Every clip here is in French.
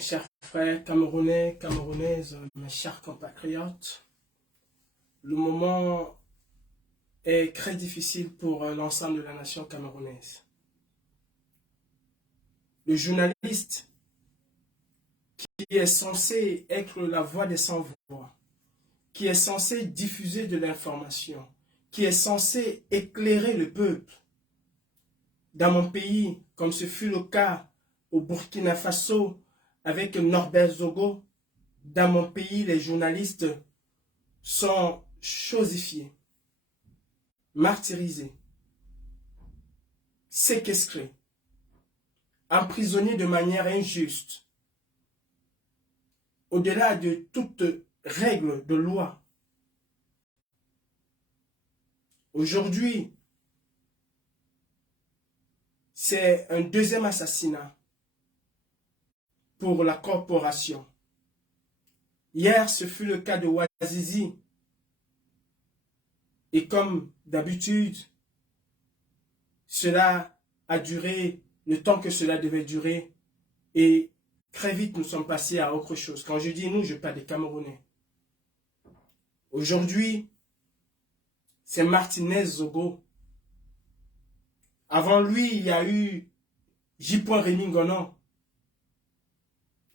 Mes chers frères camerounais, camerounaises, mes chers compatriotes, le moment est très difficile pour l'ensemble de la nation camerounaise. Le journaliste qui est censé être la voix des sans-voix, qui est censé diffuser de l'information, qui est censé éclairer le peuple, dans mon pays, comme ce fut le cas au Burkina Faso avec Norbert Zogo, dans mon pays, les journalistes sont chosifiés, martyrisés, séquestrés, emprisonnés de manière injuste, au-delà de toute règle de loi. Aujourd'hui, c'est un deuxième assassinat pour la corporation. Hier, ce fut le cas de Ouazizi. Et comme d'habitude, cela a duré le temps que cela devait durer. Et très vite, nous sommes passés à autre chose. Quand je dis nous, je parle des Camerounais. Aujourd'hui, c'est Martinez Zogo. Avant lui, il y a eu J. Rémy Ngonon.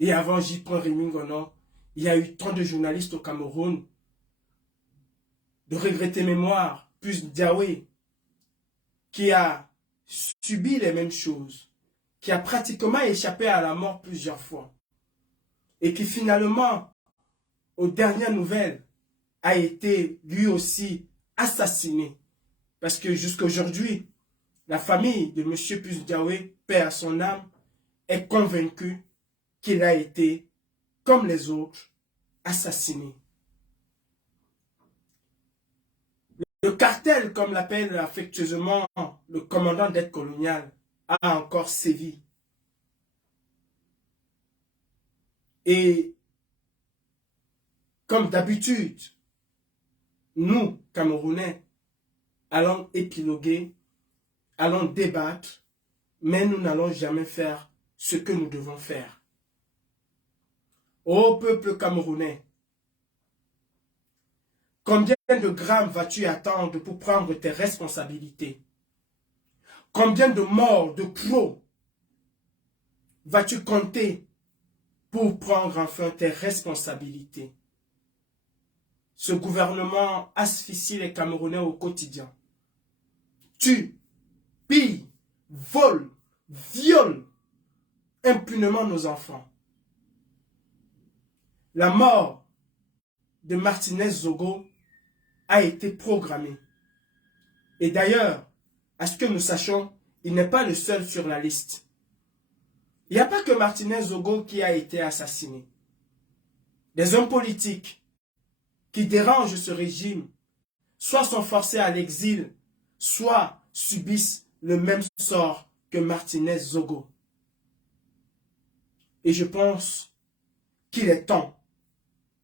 Et avant J. Rémy Ngonon, il y a eu tant de journalistes au Cameroun, de regretter mémoire, plus Diawé, qui a subi les mêmes choses, qui a pratiquement échappé à la mort plusieurs fois, et qui finalement, aux dernières nouvelles, a été lui aussi assassiné. Parce que jusqu'à aujourd'hui, la famille de M. Plus Diawé, paix à son âme, est convaincue qu'il a été, comme les autres, assassiné. Le cartel, comme l'appelle affectueusement le commandant d'aide coloniale, a encore sévi. Et comme d'habitude, nous, Camerounais, allons épiloguer, allons débattre, mais nous n'allons jamais faire ce que nous devons faire. Ô peuple camerounais, combien de grammes vas-tu attendre pour prendre tes responsabilités? Combien de morts, de pros vas-tu compter pour prendre enfin tes responsabilités? Ce gouvernement asphyxie les Camerounais au quotidien. Tue, pille, vole, viole impunément nos enfants. La mort de Martinez Zogo a été programmée. Et d'ailleurs, à ce que nous sachions, il n'est pas le seul sur la liste. Il n'y a pas que Martinez Zogo qui a été assassiné. Des hommes politiques qui dérangent ce régime, soit sont forcés à l'exil, soit subissent le même sort que Martinez Zogo. Et je pense qu'il est temps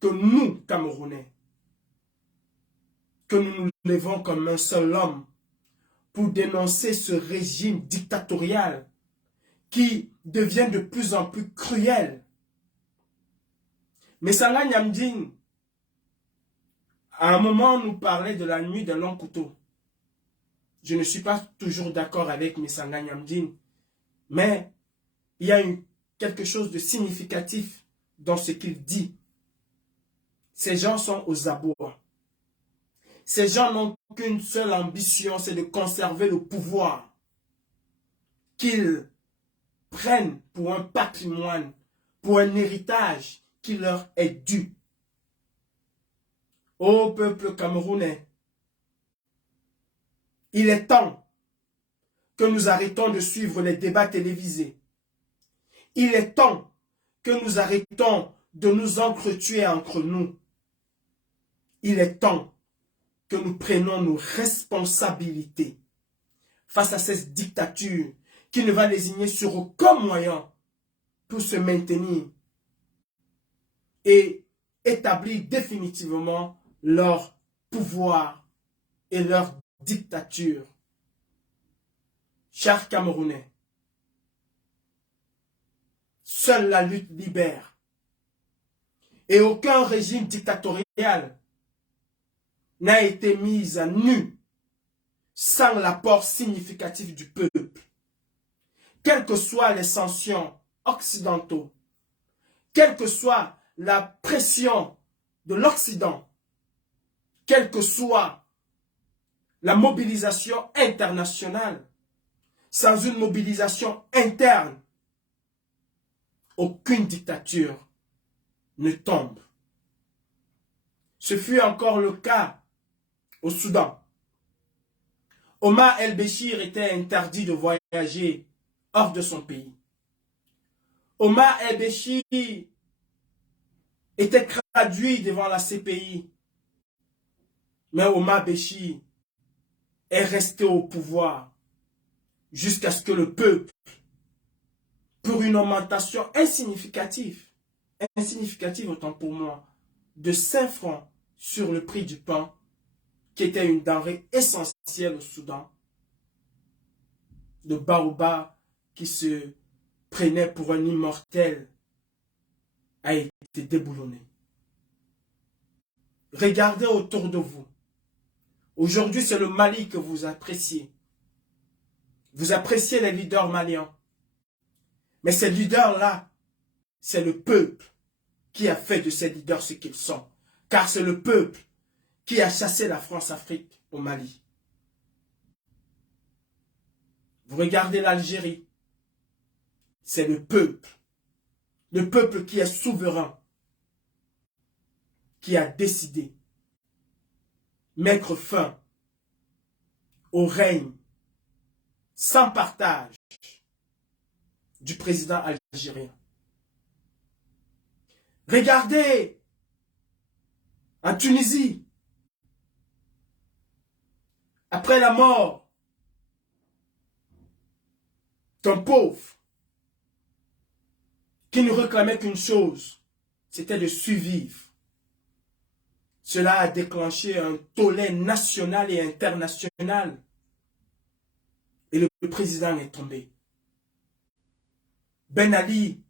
que nous, Camerounais, que nous nous levons comme un seul homme pour dénoncer ce régime dictatorial qui devient de plus en plus cruel. Mais Sanga Nyamdine, à un moment, nous parlait de la nuit de long couteau. Je ne suis pas toujours d'accord avec Messanga Nyamdine, mais il y a quelque chose de significatif dans ce qu'il dit. Ces gens sont aux abois. Ces gens n'ont qu'une seule ambition, c'est de conserver le pouvoir qu'ils prennent pour un patrimoine, pour un héritage qui leur est dû. Ô peuple camerounais, il est temps que nous arrêtons de suivre les débats télévisés. Il est temps que nous arrêtons de nous entretuer entre nous. Il est temps que nous prenions nos responsabilités face à cette dictature qui ne va lésigner sur aucun moyen pour se maintenir et établir définitivement leur pouvoir et leur dictature. Chers Camerounais, seule la lutte libère. Et aucun régime dictatorial n'a été mis à nu sans l'apport significatif du peuple. Quelles que soient les sanctions occidentaux, quelle que soit la pression de l'Occident, quelle que soit la mobilisation internationale, sans une mobilisation interne, aucune dictature ne tombe. Ce fut encore le cas au Soudan. Omar el-Béchir était interdit de voyager hors de son pays. Omar el-Béchir était traduit devant la CPI. Mais Omar el-Béchir est resté au pouvoir jusqu'à ce que le peuple, pour une augmentation insignificative autant pour moi, de 5 francs sur le prix du pain, qui était une denrée essentielle au Soudan, de Baouba qui se prenait pour un immortel, a été déboulonné. Regardez autour de vous. Aujourd'hui, c'est le Mali que vous appréciez. Vous appréciez les leaders maliens. Mais ces leaders-là, c'est le peuple qui a fait de ces leaders ce qu'ils sont. Car c'est le peuple qui a chassé la France-Afrique au Mali. Vous regardez l'Algérie, c'est le peuple qui est souverain, qui a décidé mettre fin au règne sans partage du président algérien. Regardez en Tunisie, après la mort d'un pauvre qui ne réclamait qu'une chose, c'était de survivre. Cela a déclenché un tollé national et international. Et le président est tombé. Ben Ali,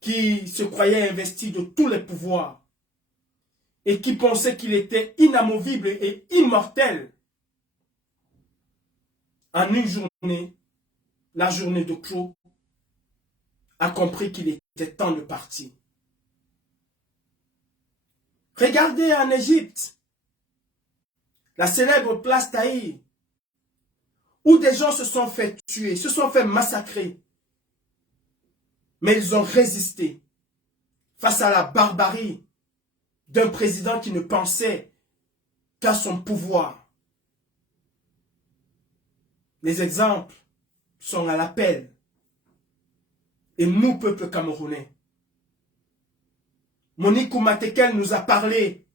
qui se croyait investi de tous les pouvoirs et qui pensait qu'il était inamovible et immortel, en une journée, la journée de clos, a compris qu'il était temps de partir. Regardez en Égypte, la célèbre place Tahrir, où des gens se sont fait tuer, se sont fait massacrer. Mais ils ont résisté face à la barbarie d'un président qui ne pensait qu'à son pouvoir. Les exemples sont à l'appel. Et nous, peuple camerounais, Monique Oumatekel nous a parlé.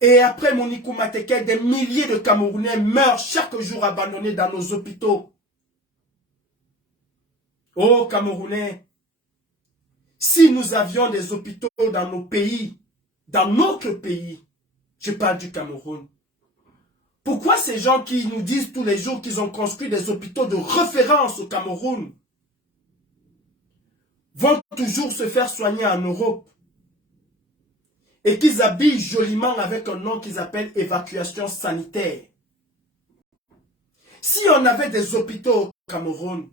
Et après Monique Oumatekel, des milliers de Camerounais meurent chaque jour abandonnés dans nos hôpitaux. Oh Camerounais, si nous avions des hôpitaux dans nos pays, dans notre pays, je parle du Cameroun, pourquoi ces gens qui nous disent tous les jours qu'ils ont construit des hôpitaux de référence au Cameroun vont toujours se faire soigner en Europe et qu'ils habillent joliment avec un nom qu'ils appellent évacuation sanitaire? Si on avait des hôpitaux au Cameroun,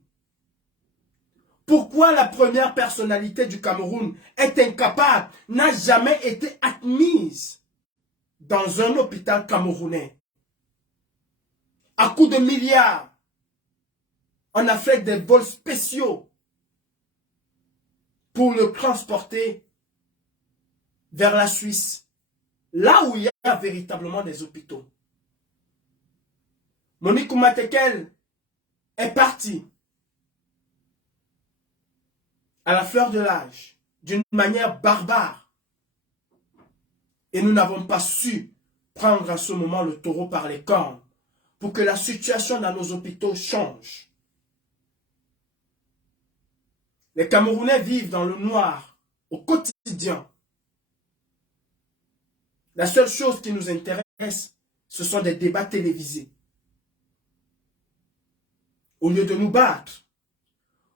pourquoi la première personnalité du Cameroun est incapable, n'a jamais été admise dans un hôpital camerounais? À coups de milliards, on a fait des vols spéciaux pour le transporter vers la Suisse, là où il y a véritablement des hôpitaux. Monique Oumatekel est partie à la fleur de l'âge, d'une manière barbare. Et nous n'avons pas su prendre à ce moment le taureau par les cornes pour que la situation dans nos hôpitaux change. Les Camerounais vivent dans le noir au quotidien. La seule chose qui nous intéresse, ce sont des débats télévisés. Au lieu de nous battre,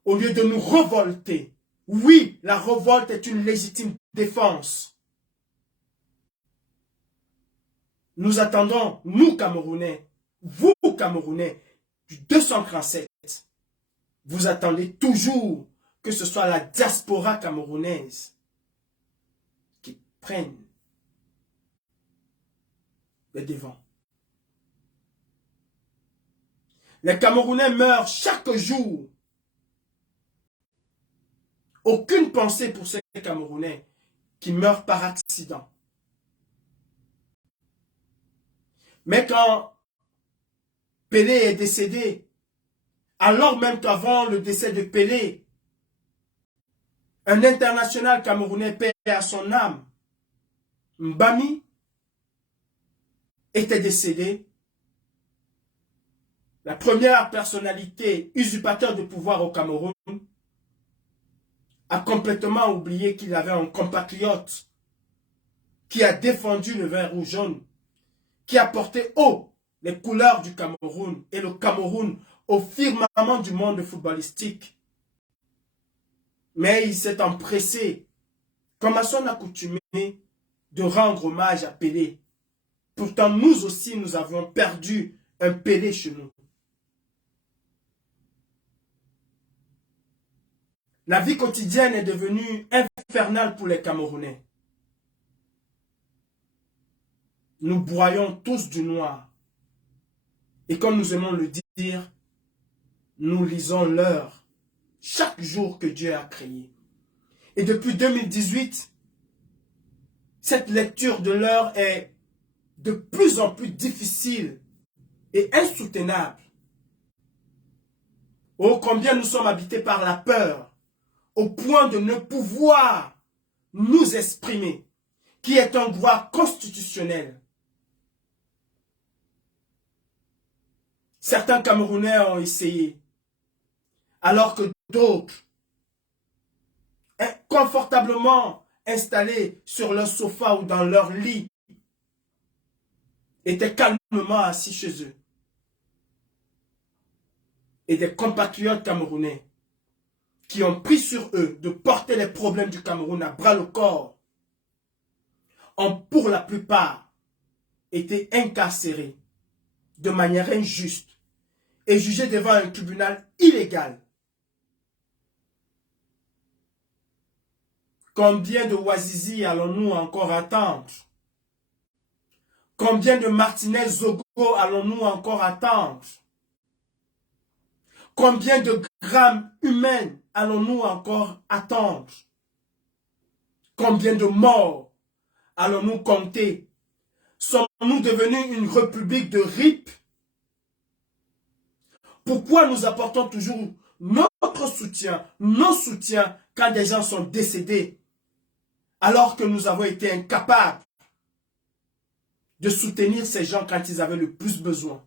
au lieu de nous révolter. Oui, la révolte est une légitime défense. Nous attendons, nous Camerounais, vous Camerounais, du 237, vous attendez toujours que ce soit la diaspora camerounaise qui prenne le devant. Les Camerounais meurent chaque jour. Aucune pensée pour ces Camerounais qui meurent par accident. Mais quand Pelé est décédé, alors même qu'avant le décès de Pelé, un international camerounais, paix à son âme, Mbami, était décédé. La première personnalité usurpateur de pouvoir au Cameroun a complètement oublié qu'il avait un compatriote qui a défendu le vert rouge jaune, qui a porté haut les couleurs du Cameroun et le Cameroun au firmament du monde footballistique. Mais il s'est empressé, comme à son accoutumée, de rendre hommage à Pelé. Pourtant, nous aussi, nous avons perdu un Pelé chez nous. La vie quotidienne est devenue infernale pour les Camerounais. Nous broyons tous du noir. Et comme nous aimons le dire, nous lisons l'heure chaque jour que Dieu a créé. Et depuis 2018, cette lecture de l'heure est de plus en plus difficile et insoutenable. Oh, combien nous sommes habités par la peur, au point de ne pouvoir nous exprimer, qui est un droit constitutionnel. Certains Camerounais ont essayé, alors que d'autres, confortablement installés sur leur sofa ou dans leur lit, étaient calmement assis chez eux. Et des compatriotes camerounais qui ont pris sur eux de porter les problèmes du Cameroun à bras le corps, ont pour la plupart été incarcérés de manière injuste et jugés devant un tribunal illégal. Combien de Ouazizi allons-nous encore attendre? Combien de Martinez Zogo allons-nous encore attendre? Combien de grammes humains allons-nous encore attendre? Combien de morts allons-nous compter? Sommes-nous devenus une république de RIP? Pourquoi nous apportons toujours notre soutien, nos soutiens, quand des gens sont décédés, alors que nous avons été incapables de soutenir ces gens quand ils avaient le plus besoin?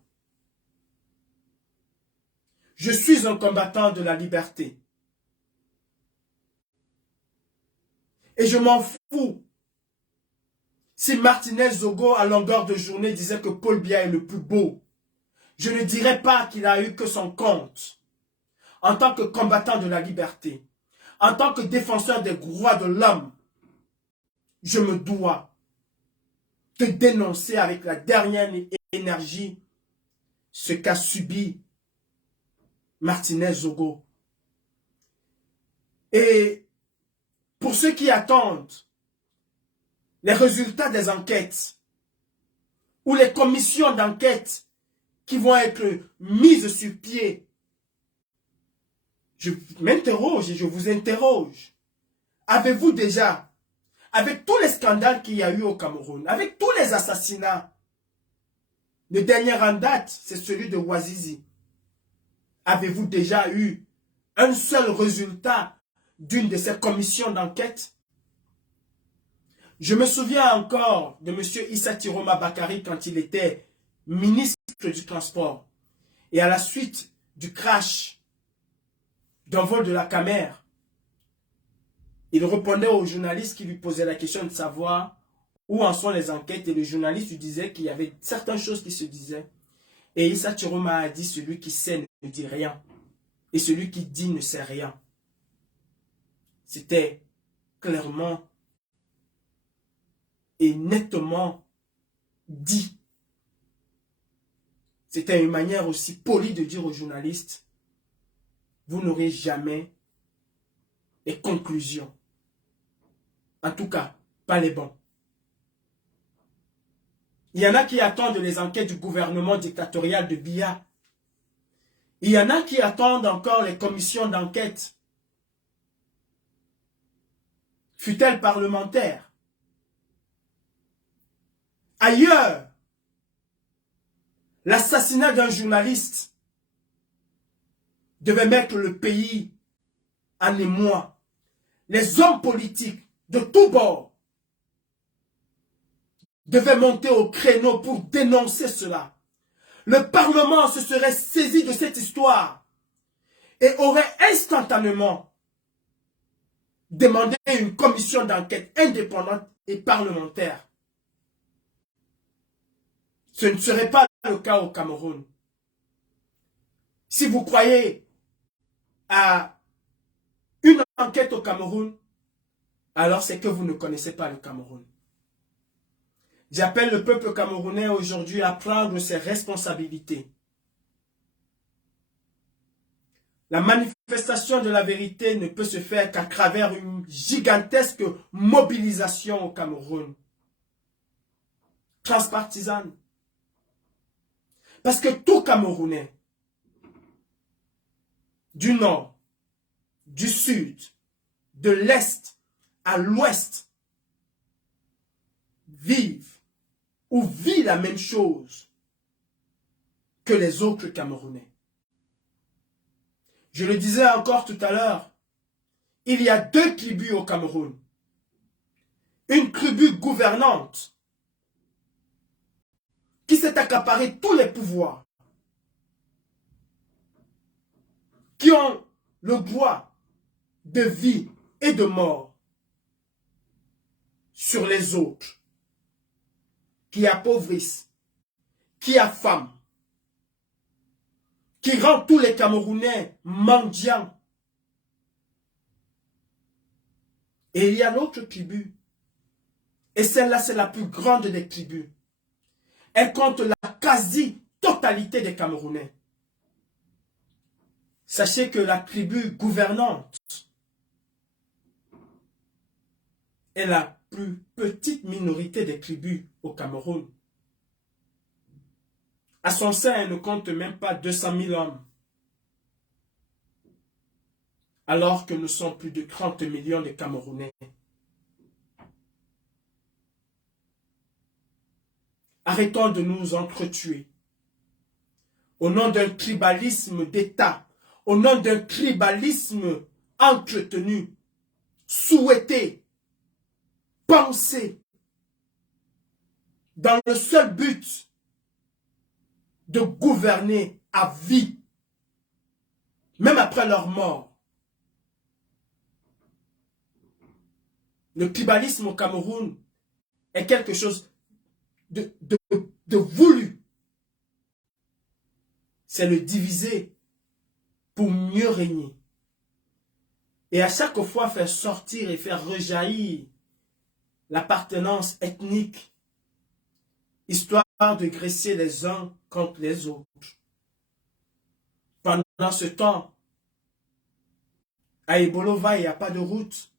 Je suis un combattant de la liberté. Et je m'en fous si Martinez Zogo, à longueur de journée, disait que Paul Biya est le plus beau. Je ne dirais pas qu'il a eu que son compte. En tant que combattant de la liberté, en tant que défenseur des droits de l'homme, je me dois de dénoncer avec la dernière énergie ce qu'a subi Martinez Zogo. Et pour ceux qui attendent les résultats des enquêtes ou les commissions d'enquête qui vont être mises sur pied, je m'interroge et je vous interroge. Avez-vous déjà, avec tous les scandales qu'il y a eu au Cameroun, avec tous les assassinats, le dernier en date, c'est celui de Ouazizi, avez-vous déjà eu un seul résultat d'une de ces commissions d'enquête? Je me souviens encore de M. Issa Tiroma Bakari quand il était ministre du Transport. Et à la suite du crash d'un vol de la Camer, il répondait aux journalistes qui lui posaient la question de savoir où en sont les enquêtes. Et le journaliste lui disait qu'il y avait certaines choses qui se disaient. Et Issa Tiroma a dit, celui qui sait ne dit rien. et celui qui dit ne sait rien. C'était clairement et nettement dit. C'était une manière aussi polie de dire aux journalistes, vous n'aurez jamais les conclusions. En tout cas, pas les bons. Il y en a qui attendent les enquêtes du gouvernement dictatorial de Biya. Il y en a qui attendent encore les commissions d'enquête, fut-elle parlementaire. Ailleurs, l'assassinat d'un journaliste devait mettre le pays en émoi. Les hommes politiques de tous bords devaient monter au créneau pour dénoncer cela. Le Parlement se serait saisi de cette histoire et aurait instantanément demandé une commission d'enquête indépendante et parlementaire. Ce ne serait pas le cas au Cameroun. Si vous croyez à une enquête au Cameroun, alors c'est que vous ne connaissez pas le Cameroun. J'appelle le peuple camerounais aujourd'hui à prendre ses responsabilités. La manifestation de la vérité ne peut se faire qu'à travers une gigantesque mobilisation au Cameroun. Transpartisane. Parce que tout Camerounais, du nord, du sud, de l'est à l'ouest, vivent ou vit la même chose que les autres Camerounais. Je le disais encore tout à l'heure, il y a deux tribus au Cameroun. Une tribu gouvernante qui s'est accaparé tous les pouvoirs, qui ont le droit de vie et de mort sur les autres, qui appauvrissent, qui affament, qui rend tous les Camerounais mendiants. Et il y a l'autre tribu. Et celle-là, c'est la plus grande des tribus. Elle compte la quasi-totalité des Camerounais. Sachez que la tribu gouvernante est la plus petite minorité des tribus au Cameroun. À son sein, elle ne compte même pas 200 000 hommes. Alors que nous sommes plus de 30 millions de Camerounais. Arrêtons de nous entretuer. Au nom d'un tribalisme d'État, au nom d'un tribalisme entretenu, souhaité, pensé, dans le seul but de gouverner à vie, même après leur mort. Le tribalisme au Cameroun est quelque chose de voulu. C'est le diviser pour mieux régner. Et à chaque fois faire sortir et faire rejaillir l'appartenance ethnique, histoire de graisser les uns contre les autres. Pendant ce temps, à Ebolova, il n'y a pas de route.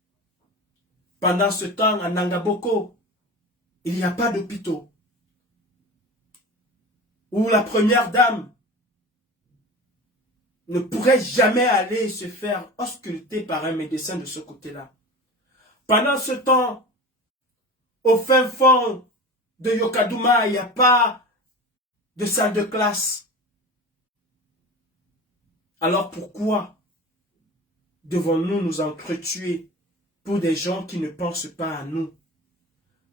Pendant ce temps, à Nangaboko, il n'y a pas d'hôpitaux. Où la première dame ne pourrait jamais aller se faire ausculter par un médecin de ce côté-là. Pendant ce temps, au fin fond de Yokadouma, il n'y a pas de salle de classe. Alors pourquoi devons-nous nous entretuer pour des gens qui ne pensent pas à nous,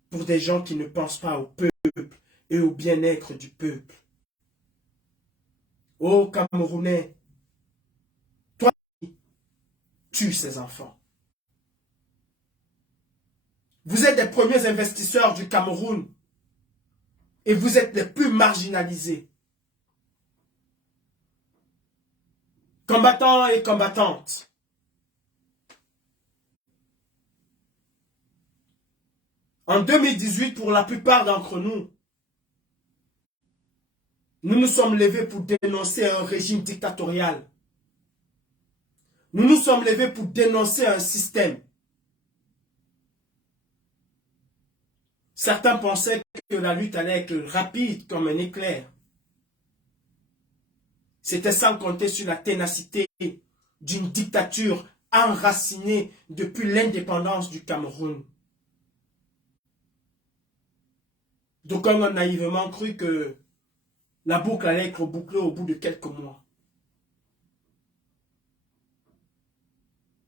pour des gens qui ne pensent pas au peuple et au bien-être du peuple? Ô Camerounais, toi, tue ces enfants. Vous êtes les premiers investisseurs du Cameroun et vous êtes les plus marginalisés. Combattants et combattantes, en 2018, pour la plupart d'entre nous, nous nous sommes levés pour dénoncer un régime dictatorial. Nous nous sommes levés pour dénoncer un système. Certains pensaient que la lutte allait être rapide comme un éclair. C'était sans compter sur la ténacité d'une dictature enracinée depuis l'indépendance du Cameroun. D'aucuns ont naïvement cru que la boucle allait être bouclée au bout de quelques mois.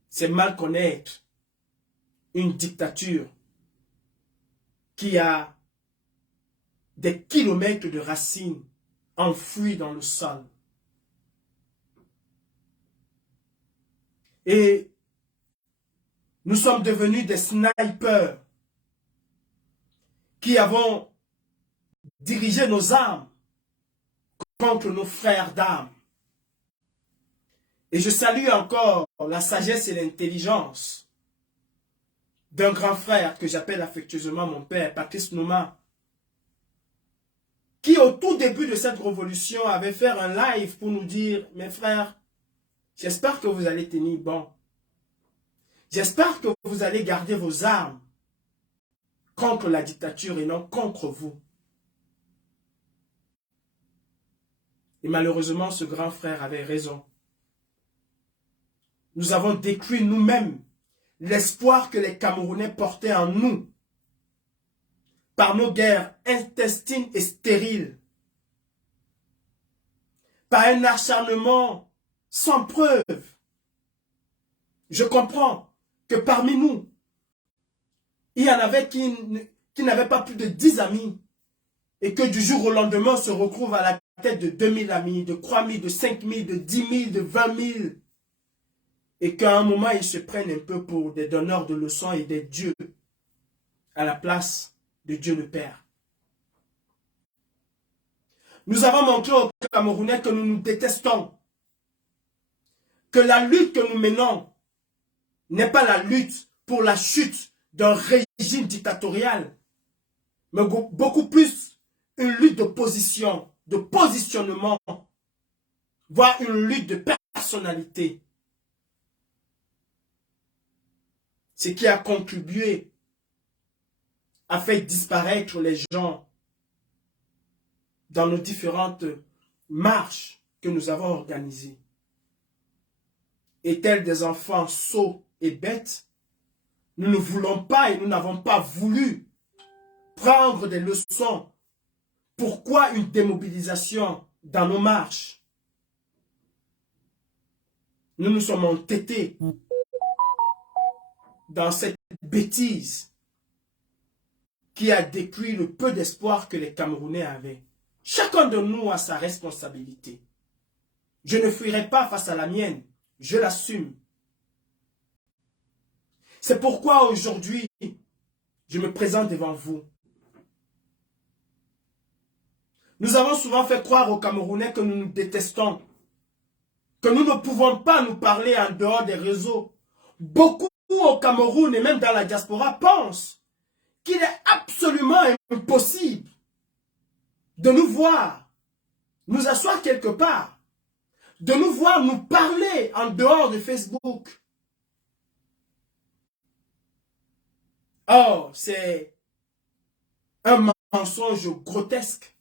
C'est mal connaître une dictature qui a des kilomètres de racines enfouies dans le sol. Et nous sommes devenus des snipers qui avons dirigé nos armes contre nos frères d'armes. Et je salue encore la sagesse et l'intelligence d'un grand frère que j'appelle affectueusement mon père, Patrice Nouma, qui au tout début de cette révolution avait fait un live pour nous dire, mes frères, j'espère que vous allez tenir bon. J'espère que vous allez garder vos armes contre la dictature et non contre vous. Et malheureusement, ce grand frère avait raison. Nous avons détruit nous-mêmes l'espoir que les Camerounais portaient en nous par nos guerres intestines et stériles, par un acharnement sans preuve. Je comprends que parmi nous, il y en avait qui n'avaient pas plus de 10 amis et que du jour au lendemain se retrouvent à la tête de 2000 amis, de 3000, de 5000, de 10 000, de 20 000 et qu'à un moment ils se prennent un peu pour des donneurs de leçons et des dieux à la place de Dieu le Père. Nous avons montré aux Camerounais que nous nous détestons, que la lutte que nous menons n'est pas la lutte pour la chute d'un régime dictatorial, mais beaucoup plus une lutte de position, de positionnement, voire une lutte de personnalité. Ce qui a contribué à faire disparaître les gens dans nos différentes marches que nous avons organisées. Et tels des enfants sots et bêtes, nous ne voulons pas et nous n'avons pas voulu prendre des leçons. Pourquoi une démobilisation dans nos marches? Nous nous sommes entêtés dans cette bêtise qui a détruit le peu d'espoir que les Camerounais avaient. Chacun de nous a sa responsabilité. Je ne fuirai pas face à la mienne, je l'assume. C'est pourquoi aujourd'hui, je me présente devant vous. Nous avons souvent fait croire aux Camerounais que nous nous détestons, que nous ne pouvons pas nous parler en dehors des réseaux. Beaucoup au Cameroun et même dans la diaspora pensent qu'il est absolument impossible de nous voir, nous asseoir quelque part, de nous voir nous parler en dehors de Facebook. Or, c'est un mensonge grotesque.